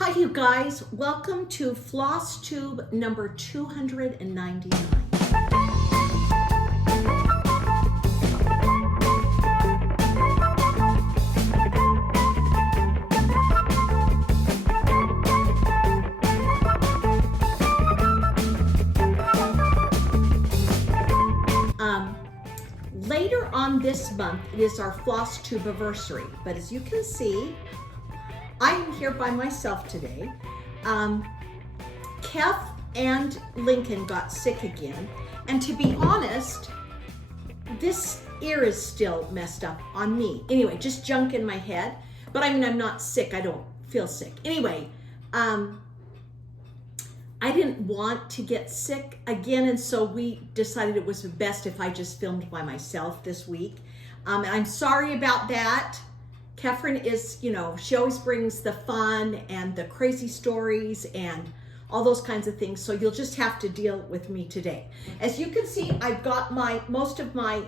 Hi you guys, welcome to FlossTube number 299. Later on this month, it is our FlossTube anniversary, but as you can see, I am here by myself today. Kev and Lincoln got sick again. And to be honest, this ear is still messed up on me. Anyway, just junk in my head. But I mean, I'm not sick. I don't feel sick. Anyway, I didn't want to get sick again. And so we decided it was best if I just filmed by myself this week. And I'm sorry about that. Catherine is, she always brings the fun and the crazy stories and all those kinds of things. So you'll just have to deal with me today. As you can see, I've got most of my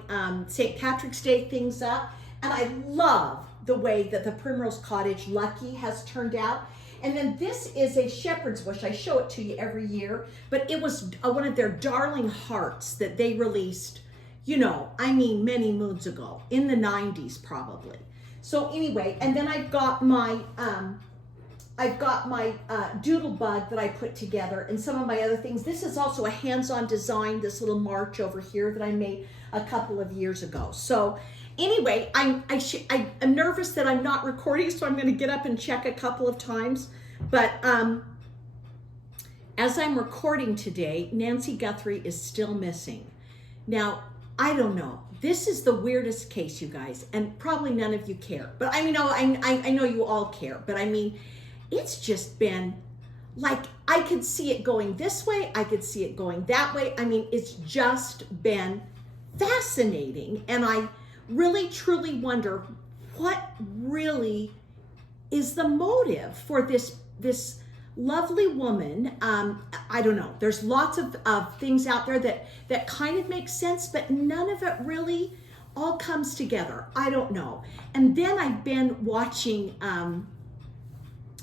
St. Patrick's Day things up, and I love the way that the Primrose Cottage Lucky has turned out. And then this is a shepherd's bush. I show it to you every year, but it was one of their darling hearts that they released, many moons ago, in the 90s probably. So anyway, and then I've got my doodle bug that I put together and some of my other things. This is also a hands-on design, this little march over here that I made a couple of years ago. So anyway, I'm nervous that I'm not recording, so I'm going to get up and check a couple of times. But as I'm recording today, Nancy Guthrie is still missing. Now, I don't know. This is the weirdest case, you guys, and probably none of you care. But I know you all care, but I mean, it's just been like, I could see it going this way, I could see it going that way. I mean, it's just been fascinating, and I really, truly wonder what really is the motive for this lovely woman. I don't know. There's lots of things out there that kind of make sense, but none of it really all comes together. I don't know. And then I've been watching,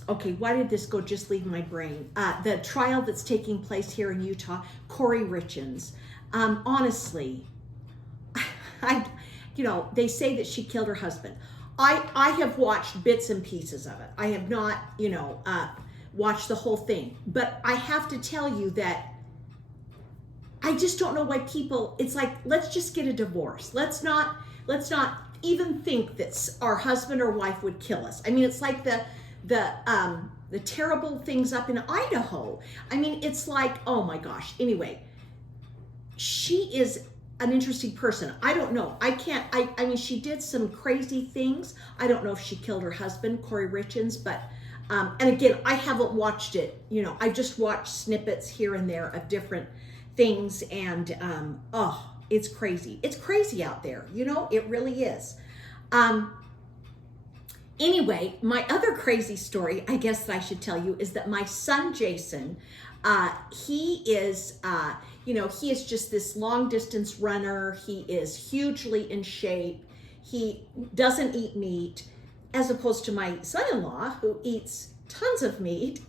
okay, why did this go just leave my brain? The trial that's taking place here in Utah, Corey Richins. Honestly, they say that she killed her husband. I have watched bits and pieces of it. I have not, watch the whole thing. But I have to tell you that I just don't know why people, it's like, let's just get a divorce. Let's not even think that our husband or wife would kill us. I mean, it's like the terrible things up in Idaho. I mean, it's like, oh my gosh. Anyway, she is an interesting person. I don't know. I mean, she did some crazy things. I don't know if she killed her husband, Corey Richins, but and again, I haven't watched it. I just watched snippets here and there of different things, and oh, it's crazy. It's crazy out there. It really is. Anyway, my other crazy story, I guess that I should tell you, is that my son Jason, he is he is just this long distance runner. He is hugely in shape. He doesn't eat meat, as opposed to my son-in-law, who eats tons of meat.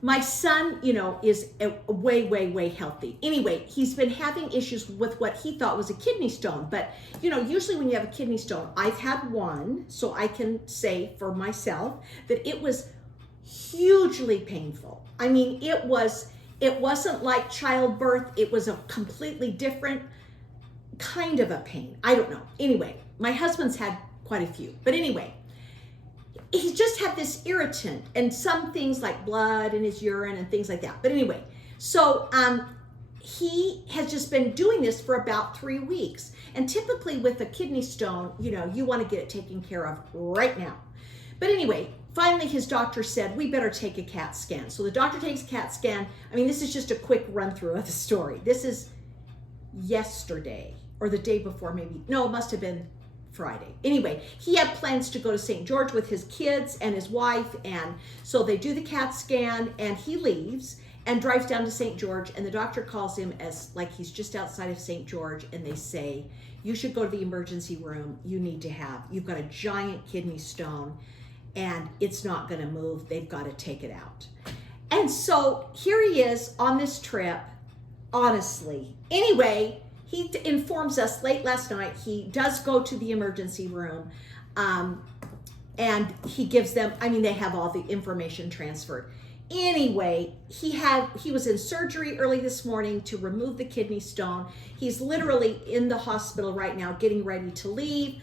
My son, is way, way, way healthy. Anyway, he's been having issues with what he thought was a kidney stone. But, usually when you have a kidney stone, I've had one, so I can say for myself that it was hugely painful. I mean, it wasn't like childbirth. It was a completely different kind of a pain. I don't know. Anyway, my husband's had quite a few. But anyway, he just had this irritant and some things like blood in his urine and things like that. But anyway, so he has just been doing this for about 3 weeks. And typically with a kidney stone, you want to get it taken care of right now. But anyway, finally his doctor said, we better take a CAT scan. So the doctor takes a CAT scan. I mean, this is just a quick run through of the story. This is yesterday or the day before, maybe. No, it must have been Friday. Anyway, he had plans to go to St. George with his kids and his wife, and so they do the CAT scan, and he leaves and drives down to St. George, and the doctor calls him as like he's just outside of St. George, and they say, you should go to the emergency room. You've got a giant kidney stone, and it's not going to move. They've got to take it out. And so here he is on this trip, honestly. Anyway, he informs us late last night he does go to the emergency room, and he gives them, I mean, they have all the information transferred. Anyway, he was in surgery early this morning to remove the kidney stone. He's literally in the hospital right now getting ready to leave.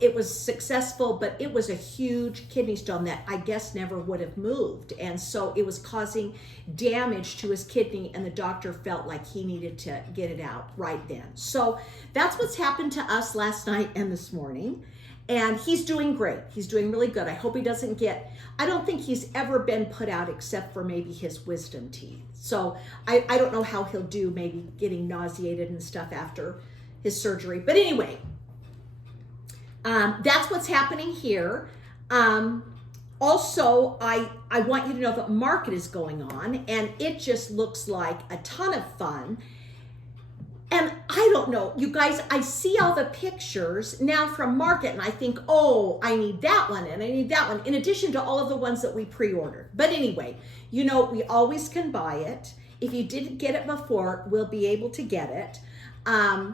It was successful, but it was a huge kidney stone that I guess never would have moved. And so it was causing damage to his kidney, and the doctor felt like he needed to get it out right then. So that's what's happened to us last night and this morning. And he's doing great. He's doing really good. I hope he doesn't get, I don't think he's ever been put out except for maybe his wisdom teeth. So I don't know how he'll do, maybe getting nauseated and stuff after his surgery. But anyway, that's what's happening here. Also, I want you to know that market is going on, and it just looks like a ton of fun. And I don't know, you guys, I see all the pictures now from market, and I think, oh, I need that one and I need that one, in addition to all of the ones that we pre-ordered. But anyway, you know, we always can buy it. If you didn't get it before, we'll be able to get it. I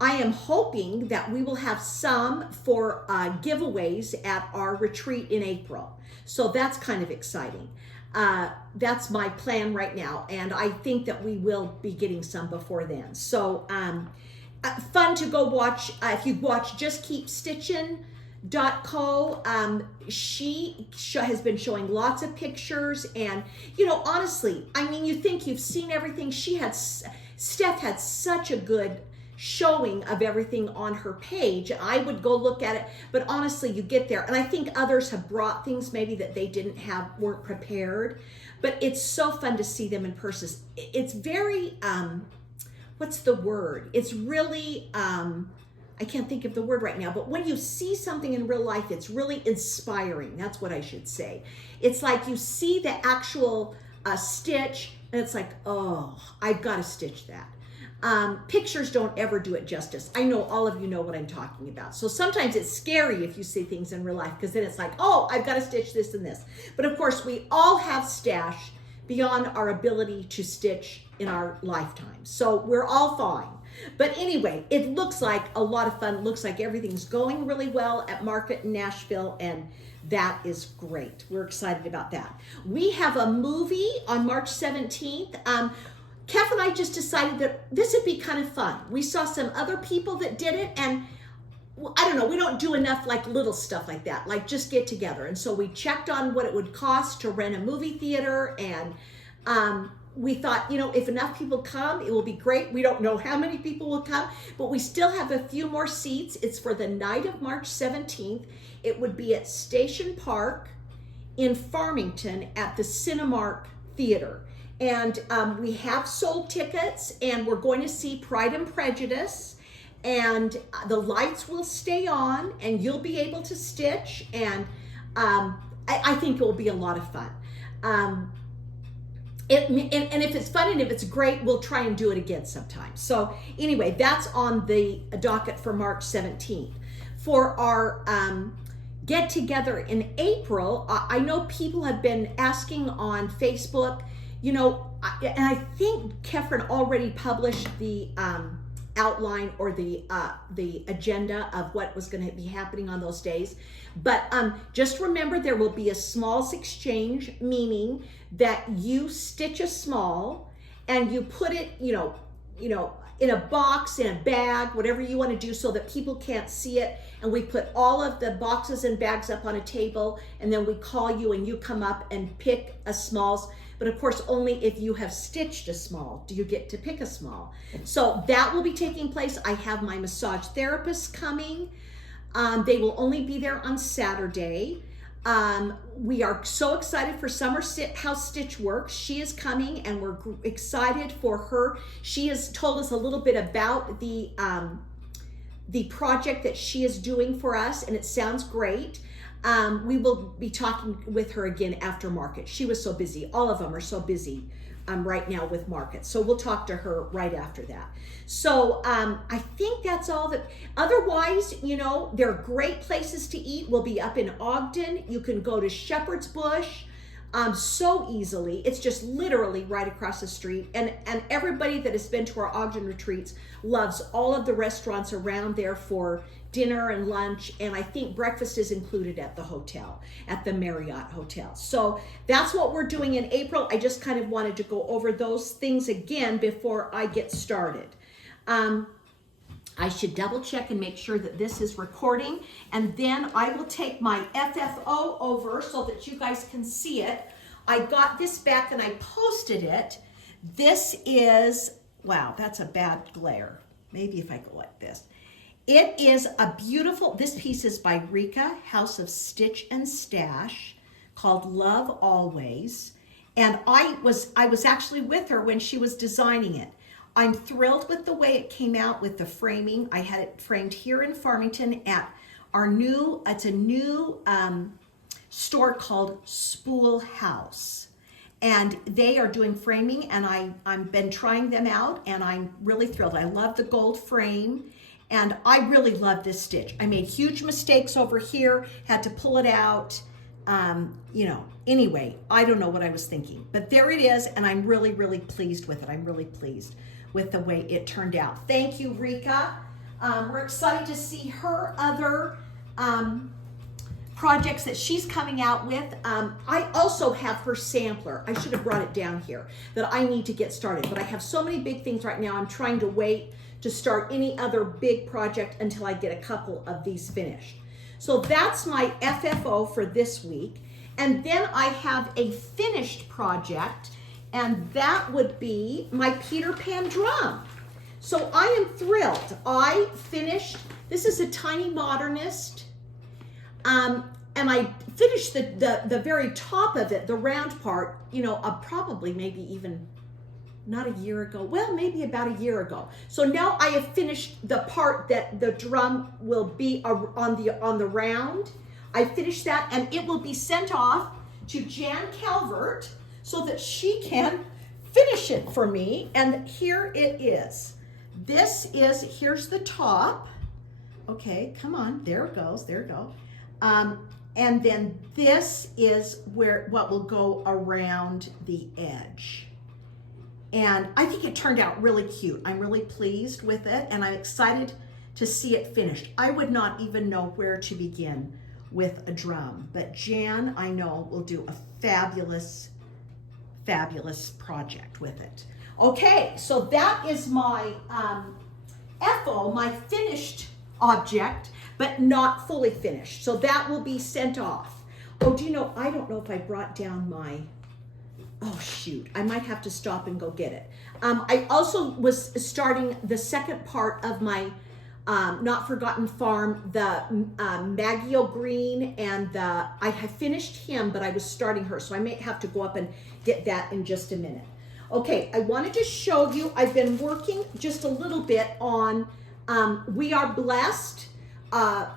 am hoping that we will have some for giveaways at our retreat in April. So that's kind of exciting. That's my plan right now, and I think that we will be getting some before then. So fun to go watch. If you watch justkeepstitchin.co, she has been showing lots of pictures, and you know, honestly, I mean, you think you've seen everything. Steph had such a good showing of everything on her page. I would go look at it, but honestly, you get there, and I think others have brought things maybe that they weren't prepared, but it's so fun to see them in person. It's very, what's the word? It's really, I can't think of the word right now, but when you see something in real life, it's really inspiring. That's what I should say. It's like you see the actual stitch, and it's like, oh, I've got to stitch that. Pictures don't ever do it justice. I know all of you know what I'm talking about. So sometimes it's scary if you see things in real life, because then it's like, oh, I've got to stitch this and this. But of course, we all have stash beyond our ability to stitch in our lifetime. So we're all fine. But anyway, it looks like a lot of fun. It looks like everything's going really well at Market in Nashville, and that is great. We're excited about that. We have a movie on March 17th. Kev and I just decided that this would be kind of fun. We saw some other people that did it, and I don't know, we don't do enough like little stuff like that, like just get together. And so we checked on what it would cost to rent a movie theater, and we thought, you know, if enough people come, it will be great. We don't know how many people will come, but we still have a few more seats. It's for the night of March 17th. It would be at Station Park in Farmington at the Cinemark Theater. And we have sold tickets, and we're going to see Pride and Prejudice, and the lights will stay on, and you'll be able to stitch, and I think it will be a lot of fun. And if it's fun and if it's great, we'll try and do it again sometime. So anyway, that's on the docket for March 17th. For our get together in April, I know people have been asking on Facebook, you know, and I think Kefren already published the outline or the agenda of what was going to be happening on those days. But just remember, there will be a smalls exchange, meaning that you stitch a small and you put it, you know, in a box, in a bag, whatever you want to do, so that people can't see it. And we put all of the boxes and bags up on a table, and then we call you and you come up and pick a smalls. But of course, only if you have stitched a small do you get to pick a small. So that will be taking place. I have my massage therapists coming. They will only be there on Saturday. We are so excited for Summer House Stitche Works. She is coming, and we're excited for her. She has told us a little bit about the project that she is doing for us, and it sounds great. We will be talking with her again after market. She was so busy. All of them are so busy right now with market. So we'll talk to her right after that. So I think that's all that, otherwise, you know, there are great places to eat. We'll be up in Ogden. You can go to Shepherd's Bush so easily. It's just literally right across the street. And everybody that has been to our Ogden retreats loves all of the restaurants around there for dinner and lunch, and I think breakfast is included at the hotel, at the Marriott Hotel. So that's what we're doing in April. I just kind of wanted to go over those things again before I get started. I should double check and make sure that this is recording, and then I will take my FFO over so that you guys can see it. I got this back and I posted it. This is, wow, that's a bad glare. Maybe if I go like this. It is a beautiful, this piece is by Rika, House of Stitch and Stash, called Love Always. And I was actually with her when she was designing it. I'm thrilled with the way it came out with the framing. I had it framed here in Farmington at our new, it's a new store called Spool House. And they are doing framing, and I've been trying them out, and I'm really thrilled. I love the gold frame. And I really love this stitch. I made huge mistakes over here, had to pull it out. You know, anyway, I don't know what I was thinking, but there it is. And I'm really, really pleased with it. I'm really pleased with the way it turned out. Thank you, Rika. We're excited to see her other projects that she's coming out with. I also have her sampler. I should have brought it down here that I need to get started, but I have so many big things right now. I'm trying to wait to start any other big project until I get a couple of these finished. So that's my FFO for this week. And then I have a finished project, and that would be my Peter Pan drum. So I am thrilled. I finished, this is a tiny modernist, and I finished the very top of it, the round part, you know, probably maybe even not a year ago, well, maybe about a year ago. So now I have finished the part that the drum will be on the round. I finished that, and it will be sent off to Jan Calvert so that she can finish it for me. And here it is. Here's the top. Okay, come on, there it goes, there it goes. And then this is what will go around the edge. And I think it turned out really cute. I'm really pleased with it, and I'm excited to see it finished. I would not even know where to begin with a drum, but Jan, I know, will do a fabulous, fabulous project with it. Okay, so that is my FO, my finished object, but not fully finished. So that will be sent off. Oh, do you know, I don't know if I brought down my, oh shoot, I might have to stop and go get it. I also was starting the second part of my Not Forgotten Farm, the Maggio Green, and I have finished him, but I was starting her, so I may have to go up and get that in just a minute. Okay, I wanted to show you, I've been working just a little bit on We Are Blessed.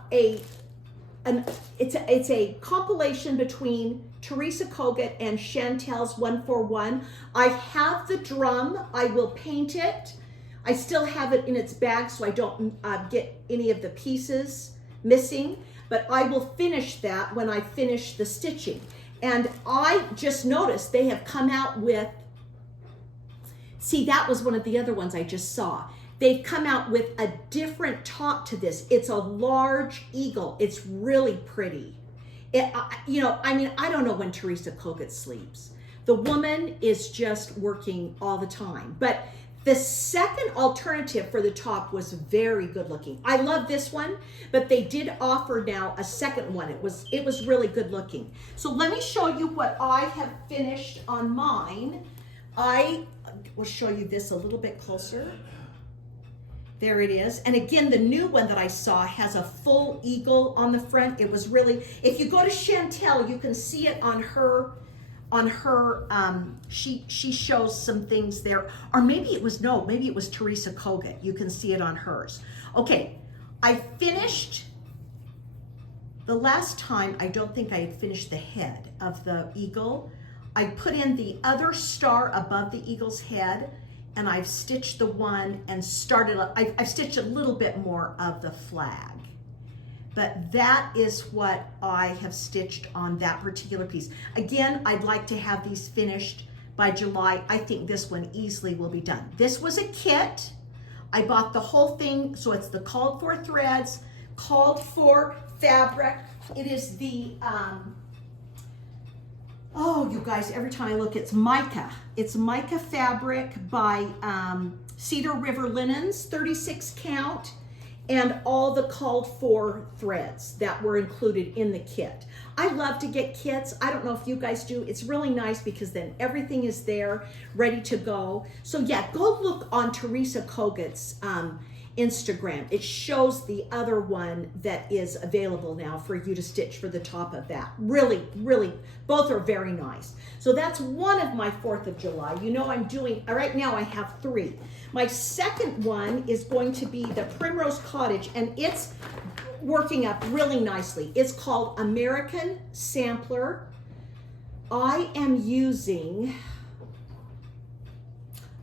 It's a compilation between Teresa Kogut and Chantel's 141. I have the drum. I will paint it. I still have it in its bag so I don't get any of the pieces missing, but I will finish that when I finish the stitching. And I just noticed they have come out with, see, that was one of the other ones I just saw. They've come out with a different top to this. It's a large eagle. It's really pretty. You know, I mean, I don't know when Teresa Kogut sleeps. The woman is just working all the time. But the second alternative for the top was very good looking. I love this one, but they did offer now a second one. It was really good looking. So let me show you what I have finished on mine. I will show you this a little bit closer. There it is. And again, the new one that I saw has a full eagle on the front. It was really, if you go to Chantel, you can see it on her, she shows some things there. Or maybe it was Teresa Kogut. You can see it on hers. Okay, I finished the last time, I don't think I had finished the head of the eagle. I put in the other star above the eagle's head, and I've stitched the one and started, I've stitched a little bit more of the flag. But that is what I have stitched on that particular piece. Again, I'd like to have these finished by July. I think this one easily will be done. This was a kit. I bought the whole thing, so it's the called for threads, called for fabric. It is the, oh, you guys, every time I look, it's mica. It's mica fabric by Cedar River Linens, 36 count. And all the called for threads that were included in the kit. I love to get kits. I don't know if you guys do. It's really nice because then everything is there, ready to go. So yeah, go look on Teresa Koget's Instagram. It shows the other one that is available now for you to stitch for the top of that. Really, really, both are very nice. So that's one of my 4th of July. You know I'm doing, right now I have 3. My second one is going to be the Primrose Cottage, and it's working up really nicely. It's called American Sampler. I am using,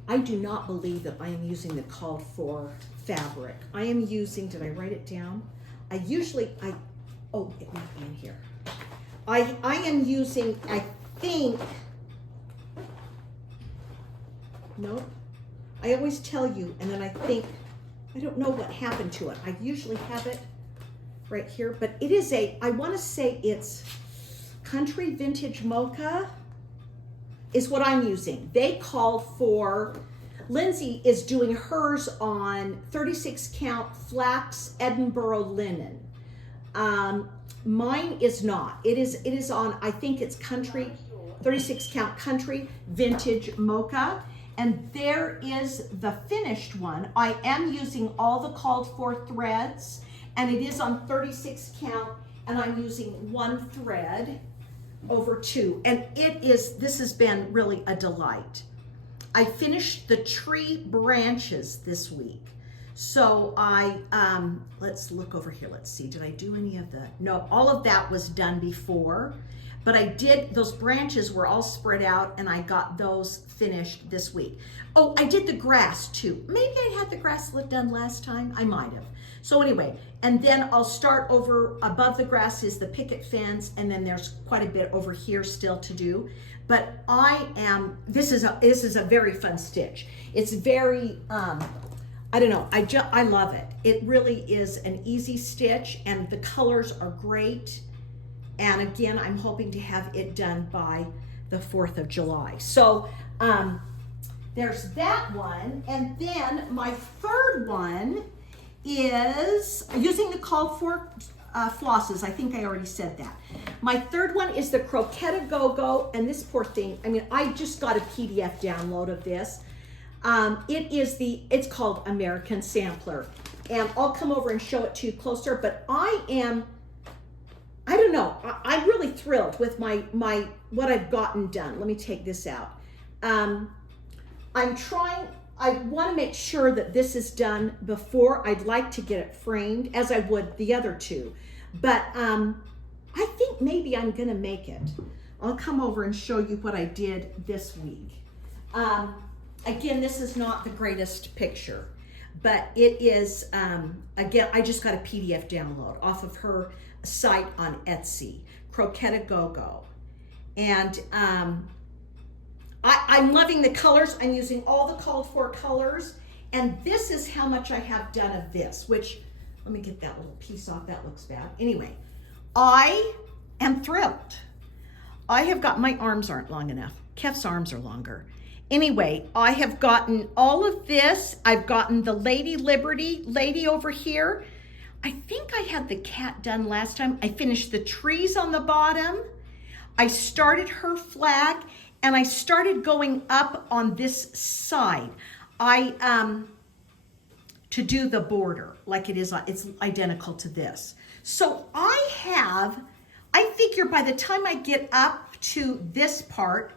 I do not believe that I am using the called for fabric. I am using, did I write it down? Oh, it might be in here. I am using, I think, nope. I always tell you, and then I think, I don't know what happened to it. I usually have it right here, but it is I want to say it's Country Vintage Mocha is what I'm using. They called for, Lindsay is doing hers on 36 count flax Edinburgh linen. Mine is not. It is on, I think it's Country, 36 count Country Vintage Mocha. And there is the finished one. I am using all the called for threads, and it is on 36 count, and I'm using 1 thread over 2. And this has been really a delight. I finished the tree branches this week. So let's look over here. Let's see, did I do any of no, all of that was done before. But I did, those branches were all spread out, and I got those finished this week. Oh, I did the grass too. Maybe I had the grass done last time. I might have. So anyway, and then I'll start over above the grass is the picket fence, and then there's quite a bit over here still to do. But this is a very fun stitch. It's very, I don't know, I love it. It really is an easy stitch, and the colors are great. And again, I'm hoping to have it done by the 4th of July. So there's that one. And then my third one is using the called for flosses. I think I already said that. My third one is the Croetta GoGo. And this poor thing, I mean, I just got a PDF download of this. It's called American Sampler. And I'll come over and show it to you closer. But I don't know. I'm really thrilled with what I've gotten done. Let me take this out. I want to make sure that this is done before. I'd like to get it framed as I would the other 2. But I think maybe I'm going to make it. I'll come over and show you what I did this week. Again, this is not the greatest picture, but it is, again, I just got a PDF download off of her site on Etsy, Croetta GoGo. And I'm loving the colors. I'm using all the called for colors. And this is how much I have done of this, which, let me get that little piece off. That looks bad. Anyway, I am thrilled. I have got, my arms aren't long enough. Kef's arms are longer. Anyway, I have gotten all of this. I've gotten the Lady Liberty lady over here. I think I had the cat done last time. I finished the trees on the bottom. I started her flag, and I started going up on this side. To do the border like it is, it's identical to this. So I figure by the time I get up to this part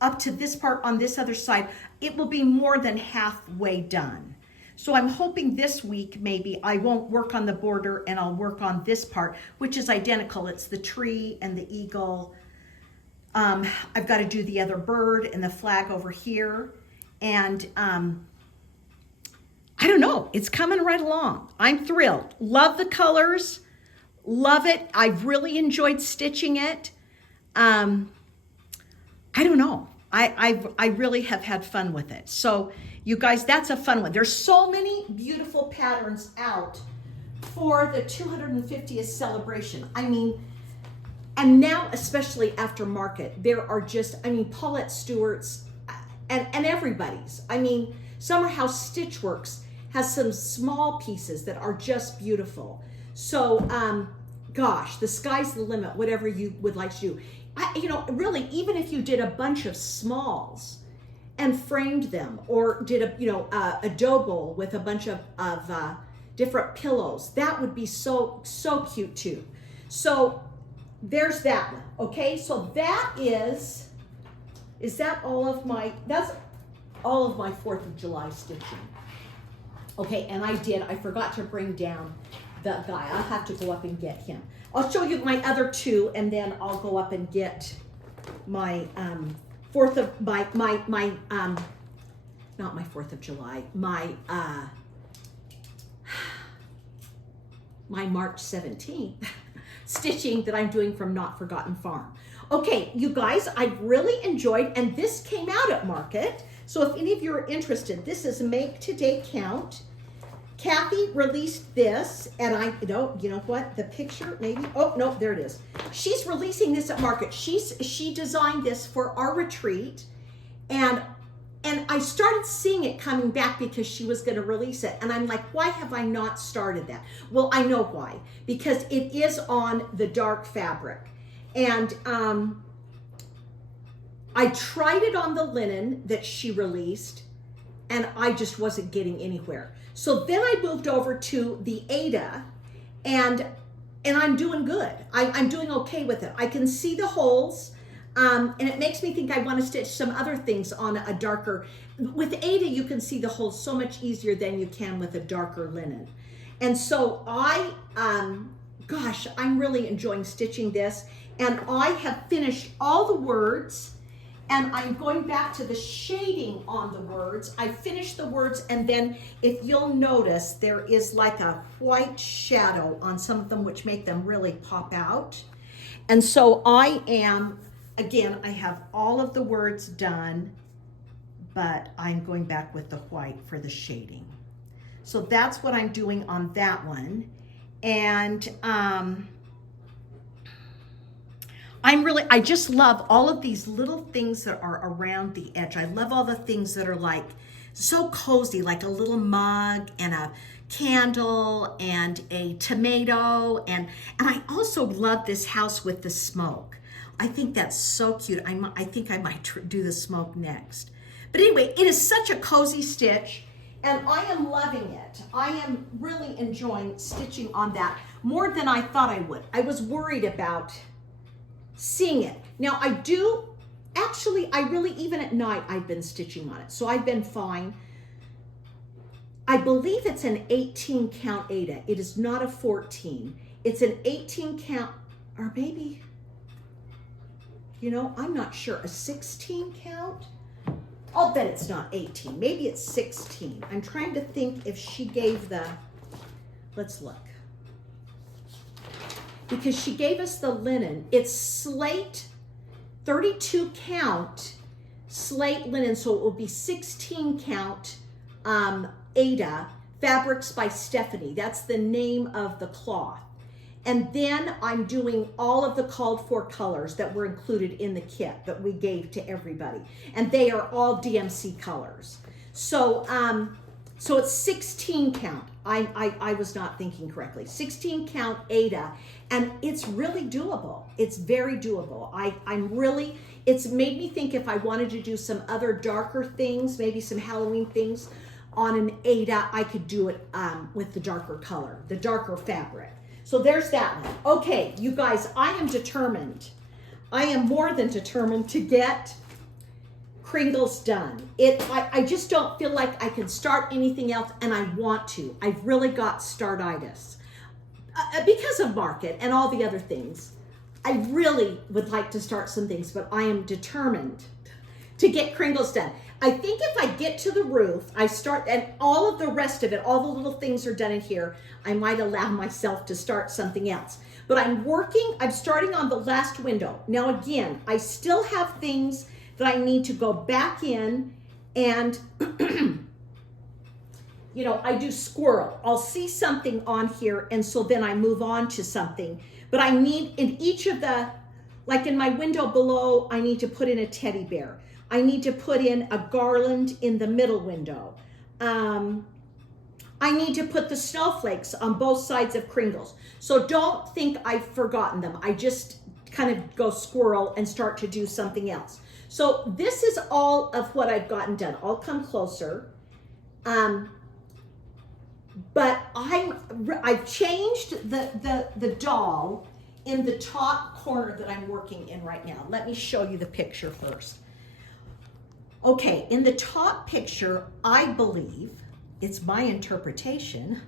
on this other side, it will be more than halfway done. So I'm hoping this week maybe I won't work on the border and I'll work on this part, which is identical. It's the tree and the eagle. I've got to do the other bird and the flag over here. And I don't know, it's coming right along. I'm thrilled. Love the colors, love it. I've really enjoyed stitching it. I don't know. I really have had fun with it. So you guys, that's a fun one. There's so many beautiful patterns out for the 250th celebration. I mean, and now especially after market, there are just, I mean, Paulette Stewart's and everybody's. I mean, Summer House Stitche Works has some small pieces that are just beautiful. So, gosh, the sky's the limit, whatever you would like to do. You know, really, even if you did a bunch of smalls and framed them, or did a dough bowl with a bunch of different pillows, that would be so cute too. So there's that one. Okay, so that is that all of my, that's all of my 4th of July stitching. Okay, and I forgot to bring down the guy. I'll have to go up and get him. I'll show you my other two, and then I'll go up and get my not my 4th of July, my March 17th stitching that I'm doing from Not Forgotten Farm. Okay, you guys, I've really enjoyed, and this came out at market. So if any of you are interested, this is Make Today Count. Kathy released this, and you know what, the picture maybe, oh no, there it is. She's releasing this at market. She designed this for our retreat, and I started seeing it coming back because she was going to release it, and I'm like, why have I not started that? Well, I know why, because it is on the dark fabric, and I tried it on the linen that she released, and I just wasn't getting anywhere. So then I moved over to the Ada, and I'm doing good. I'm doing okay with it. I can see the holes, and it makes me think I want to stitch some other things on a darker. With Ada, you can see the holes so much easier than you can with a darker linen. And so gosh, I'm really enjoying stitching this, and I have finished all the words. And I'm going back to the shading on the words. I finished the words, and then if you'll notice, there is like a white shadow on some of them, which make them really pop out. And so I have all of the words done, but I'm going back with the white for the shading. So that's what I'm doing on that one. And I just love all of these little things that are around the edge. I love all the things that are like so cozy, like a little mug and a candle and a tomato. And I also love this house with the smoke. I think that's so cute. I think I might do the smoke next. But anyway, it is such a cozy stitch, and I am loving it. I am really enjoying stitching on that more than I thought I would. I was worried about seeing it. Now I really, even at night, I've been stitching on it. So I've been fine. I believe it's an 18 count Ada. It is not a 14. It's an 18 count, or maybe, I'm not sure, a 16 count? I'll bet it's not 18. Maybe it's 16. I'm trying to think if she gave let's look. Because she gave us the linen. It's slate, 32 count slate linen, so it will be 16 count Ada, Fabrics by Stephanie. That's the name of the cloth. And then I'm doing all of the called for colors that were included in the kit that we gave to everybody. And they are all DMC colors. So, so it's 16 count. I was not thinking correctly. 16 count Ada, and it's really doable. It's very doable. It's made me think if I wanted to do some other darker things, maybe some Halloween things on an Ada, I could do it with the darker color, the darker fabric. So there's that one. Okay, you guys, I am determined. I am more than determined to get Kringles done. I just don't feel like I can start anything else, and I want to. I've really got startitis because of market and all the other things. I really would like to start some things, but I am determined to get Kringles done. I think if I get to the roof, I start, and all of the rest of it, all the little things are done in here, I might allow myself to start something else. But I'm starting on the last window. Now again, I still have things that I need to go back in and, you know, I do squirrel. I'll see something on here, and so then I move on to something. But I need, in each of the, like in my window below, I need to put in a teddy bear. I need to put in a garland in the middle window. I need to put the snowflakes on both sides of Kringles. So don't think I've forgotten them. I just kind of go squirrel and start to do something else. So this is all of what I've gotten done. I'll come closer. But I've changed the doll in the top corner that I'm working in right now. Let me show you the picture first. Okay, in the top picture, I believe, it's my interpretation,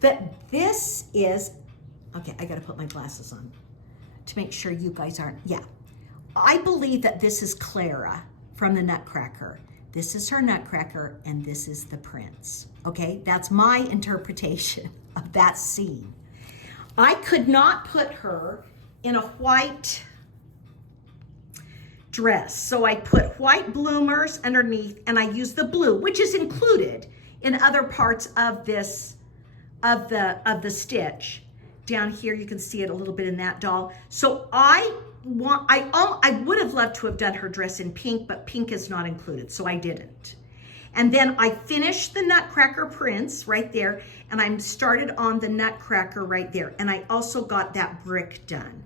that this is, okay, I gotta put my glasses on to make sure you guys aren't, yeah. I believe that this is Clara from the Nutcracker. This is her Nutcracker, and this is the prince, okay? That's my interpretation of that scene. I could not put her in a white dress, so I put white bloomers underneath, and I used the blue, which is included in other parts of this, of the stitch. Down here, you can see it a little bit in that doll. So I would have loved to have done her dress in pink, but pink is not included, so I didn't. And then I finished the Nutcracker prince right there, and I started on the Nutcracker right there. And I also got that brick done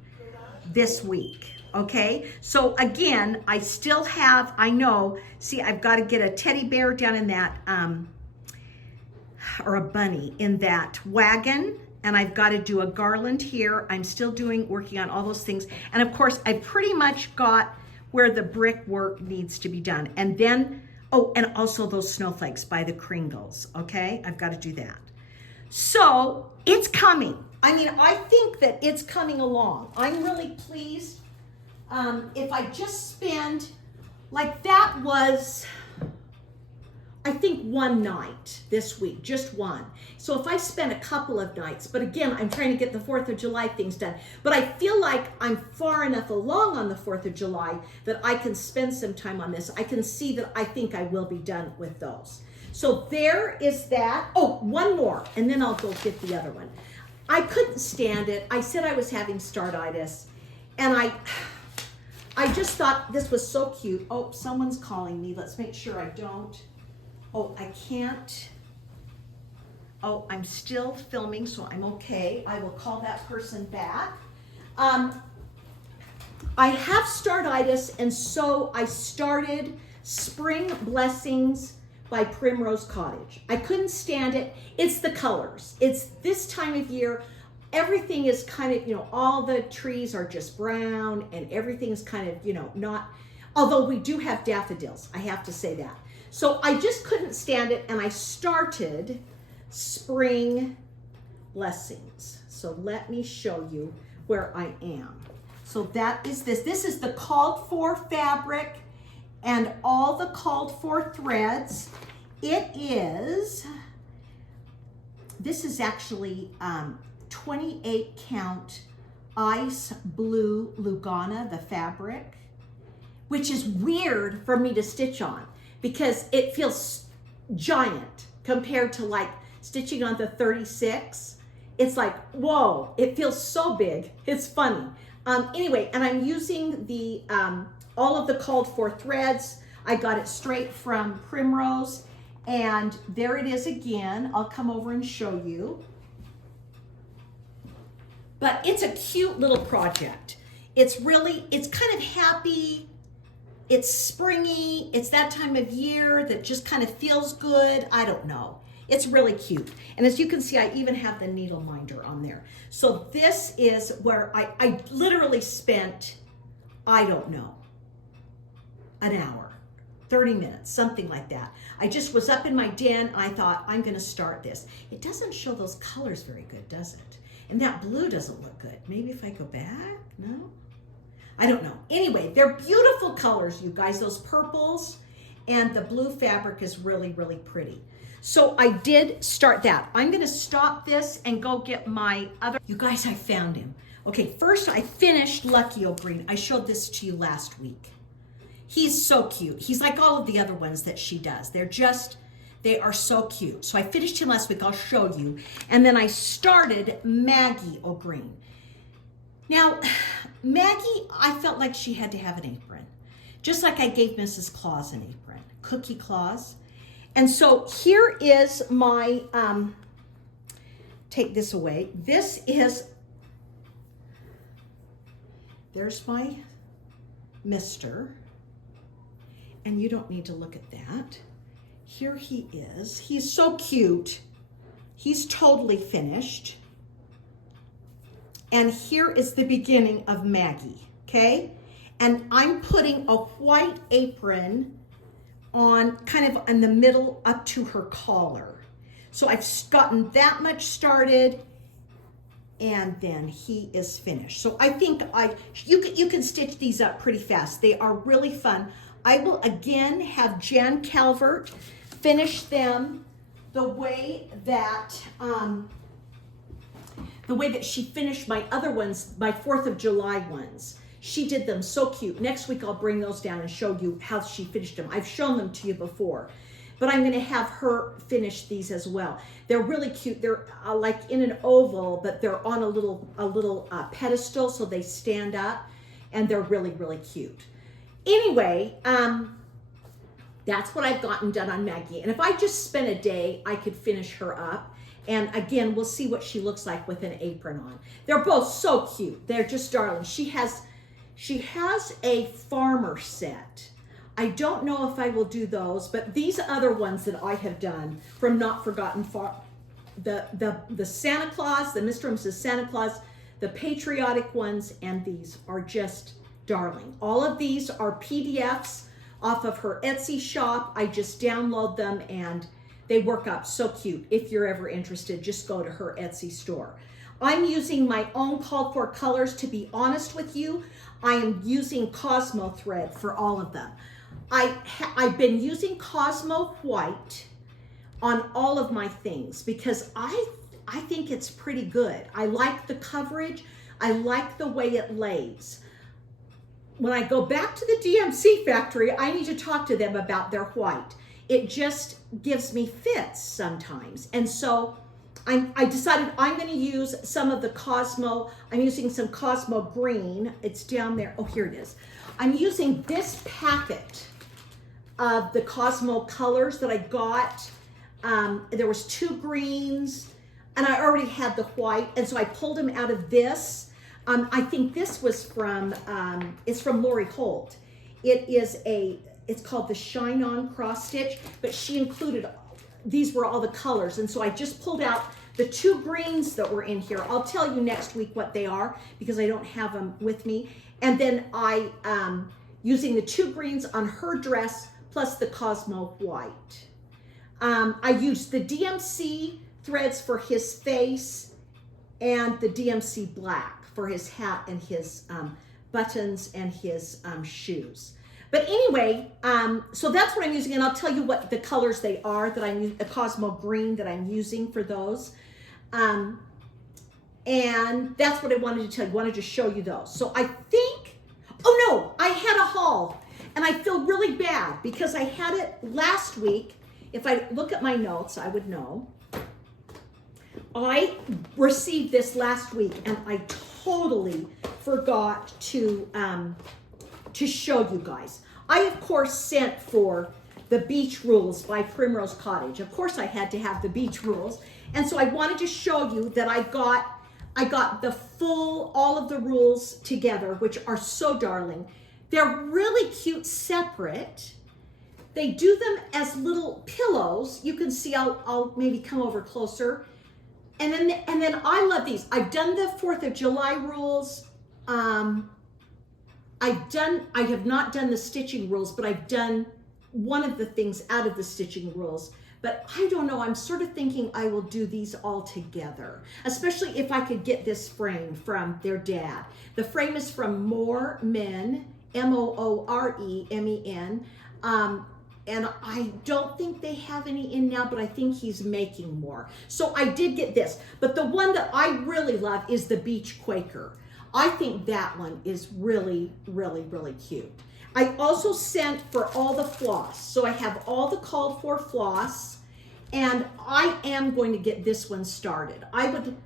this week, okay? So again, I still have, I know, see, I've got to get a teddy bear down in that, or a bunny in that wagon, and I've got to do a garland here. I'm still working on all those things. And of course, I pretty much got where the brick work needs to be done. And then, oh, and also those snowflakes by the Kringles, okay? I've got to do that. So it's coming. I mean, I think that it's coming along. I'm really pleased. If I just spend, like that was, I think one night this week, just one. So if I spend a couple of nights, but again, I'm trying to get the 4th of July things done, but I feel like I'm far enough along on the 4th of July that I can spend some time on this. I can see that I think I will be done with those. So there is that. Oh, one more, and then I'll go get the other one. I couldn't stand it. I said I was having startitis, and I just thought this was so cute. Oh, someone's calling me. Let's make sure I don't. Oh, I can't. Oh, I'm still filming, so I'm okay. I will call that person back. I have startitis, and so I started Spring Blessings by Primrose Cottage. I couldn't stand it. It's the colors. It's this time of year. Everything is kind of, you know, all the trees are just brown, and everything is kind of, you know, not, although we do have daffodils, I have to say that. So I just couldn't stand it, and I started Spring Blessings. So let me show you where I am. So that is this. This is the called for fabric and all the called for threads. It is, this is actually 28 count ice blue Lugana, the fabric, which is weird for me to stitch on because it feels giant compared to like stitching on the 36. It's like, whoa, it feels so big. It's funny. Anyway, and I'm using the all of the called for threads. I got it straight from Primrose, and there it is again. I'll come over and show you. But it's a cute little project. It's really, it's kind of happy. It's springy. It's that time of year that just kind of feels good. I don't know. It's really cute. And as you can see, I even have the needle minder on there. So this is where I literally spent, I don't know, an hour. 30 minutes, something like that. I just was up in my den. I thought, I'm gonna start this. It doesn't show those colors very good, does it? And that blue doesn't look good. Maybe if I go back, no? I don't know. Anyway, they're beautiful colors, you guys, those purples, and the blue fabric is really, really pretty. So I did start that. I'm gonna stop this and go get my other, you guys, I found him. Okay, first I finished Lucky O'Green. I showed this to you last week. He's so cute. He's like all of the other ones that she does. They are so cute. So I finished him last week, I'll show you. And then I started Maggie O'Green. Now, Maggie, I felt like she had to have an apron. Just like I gave Mrs. Claus an apron, Cookie Claus. And so here is my, take this away. This is, there's my mister. And you don't need to look at that. Here he is. He's so cute. He's totally finished. And here is the beginning of Maggie, okay? And I'm putting a white apron on kind of in the middle up to her collar. So I've gotten that much started, and then he is finished. So I think you can stitch these up pretty fast. They are really fun. I will again have Jan Calvert finish them the way that she finished my other ones, my 4th of July ones. She did them so cute. Next week I'll bring those down and show you how she finished them. I've shown them to you before, but I'm gonna have her finish these as well. They're really cute. They're like in an oval, but they're on a little pedestal, so they stand up, and they're really, really cute. Anyway, that's what I've gotten done on Maggie. And if I just spent a day, I could finish her up. And again, we'll see what she looks like with an apron on. They're both so cute. They're just darling. She has a farmer set. I don't know if I will do those, but these other ones that I have done from Not Forgotten Farm, the Santa Claus, the Mr. and Mrs. Santa Claus, the patriotic ones, and these are just darling. All of these are PDFs off of her Etsy shop. I just download them and they work up so cute. If you're ever interested, just go to her Etsy store. I'm using my own called for colors. To be honest with you, I am using Cosmo thread for all of them. I've been using Cosmo white on all of my things because I think it's pretty good. I like the coverage. I like the way it lays. When I go back to the DMC factory, I need to talk to them about their white. It just gives me fits sometimes. And so I decided I'm going to use some of the Cosmo. I'm using some Cosmo green. It's down there. Oh, here it is. I'm using this packet of the Cosmo colors that I got. There was 2 greens, and I already had the white, and so I pulled them out of this. I think this was from, it's from Lori Holt. It's called the Shine On Cross Stitch, but she included, these were all the colors. And so I just pulled out the 2 greens that were in here. I'll tell you next week what they are because I don't have them with me. And then using the 2 greens on her dress plus the Cosmo white. I used the DMC threads for his face and the DMC black for his hat and his buttons and his shoes. But anyway, so that's what I'm using, and I'll tell you what the colors they are that I'm using, the Cosmo green that I'm using for those. And that's what I wanted to tell you, wanted to show you those. So I think, oh no, I had a haul, and I feel really bad because I had it last week. If I look at my notes, I would know. I received this last week, and I totally forgot to show you guys. I, of course, sent for the Beach Rules by Primrose Cottage. Of course, I had to have the Beach Rules. And so I wanted to show you that I got the full, all of the rules together, which are so darling. They're really cute separate. They do them as little pillows. You can see, I'll maybe come over closer. And then I love these. I've done the 4th of July rules. I have not done the stitching rules, but I've done one of the things out of the stitching rules. But I don't know, I'm sort of thinking I will do these all together, especially if I could get this frame from their dad. The frame is from More Men, Mooremen. And I don't think they have any in now, but I think he's making more. So I did get this. But the one that I really love is the Beach Quaker. I think that one is really, really, really cute. I also sent for all the floss. So I have all the called for floss, and I am going to get this one started. I would,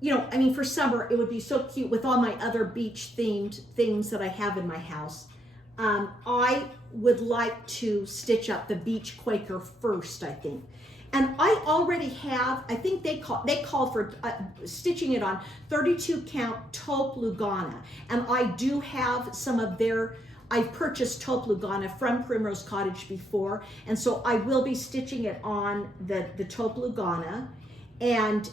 you know, I mean, for summer, it would be so cute with all my other beach themed things that I have in my house. I would like to stitch up the Beach Quaker first, I think. And I already have, I think they called for stitching it on 32 count taupe Lugana. And I do have some of their, I've purchased taupe Lugana from Primrose Cottage before. And so I will be stitching it on the taupe Lugana and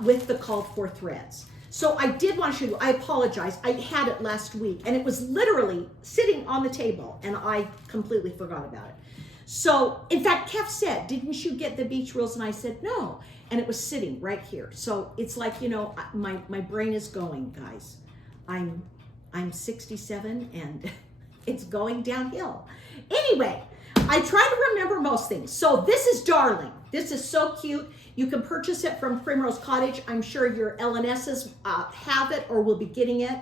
with the called for threads. So I did want to show you, I apologize, I had it last week and it was literally sitting on the table and I completely forgot about it. So in fact, Kef said, didn't you get the beach rules? And I said, no. And it was sitting right here. So it's like, you know, my brain is going, guys. I'm 67 and it's going downhill. Anyway, I try to remember most things. So this is Darling. This is so cute. You can purchase it from Primrose Cottage. I'm sure your LNSs have it or will be getting it.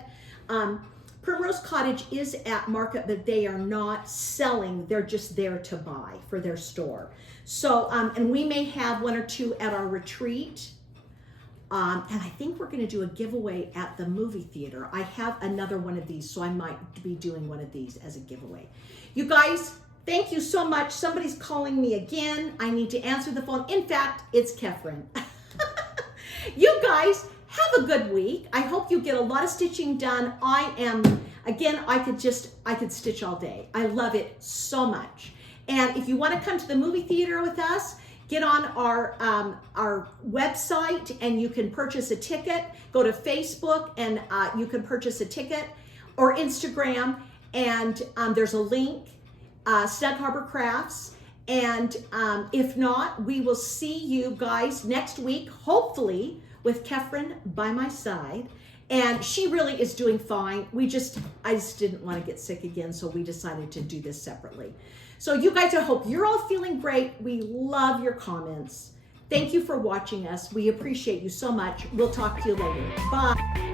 Primrose Cottage is at market, but they are not selling. They're just there to buy for their store. So, and we may have one or two at our retreat. And I think we're going to do a giveaway at the movie theater. I have another one of these, so I might be doing one of these as a giveaway. You guys, thank you so much. Somebody's calling me again. I need to answer the phone. In fact, it's Kefren. You guys, have a good week. I hope you get a lot of stitching done. Again, I could stitch all day. I love it so much. And if you want to come to the movie theater with us, get on our website and you can purchase a ticket. Go to Facebook and you can purchase a ticket, or Instagram, and there's a link, Snug Harbor Crafts. And if not, we will see you guys next week, hopefully with Kefren by my side. And she really is doing fine. I just didn't want to get sick again, so we decided to do this separately. So you guys, I hope you're all feeling great. We love your comments. Thank you for watching us. We appreciate you so much. We'll talk to you later. Bye.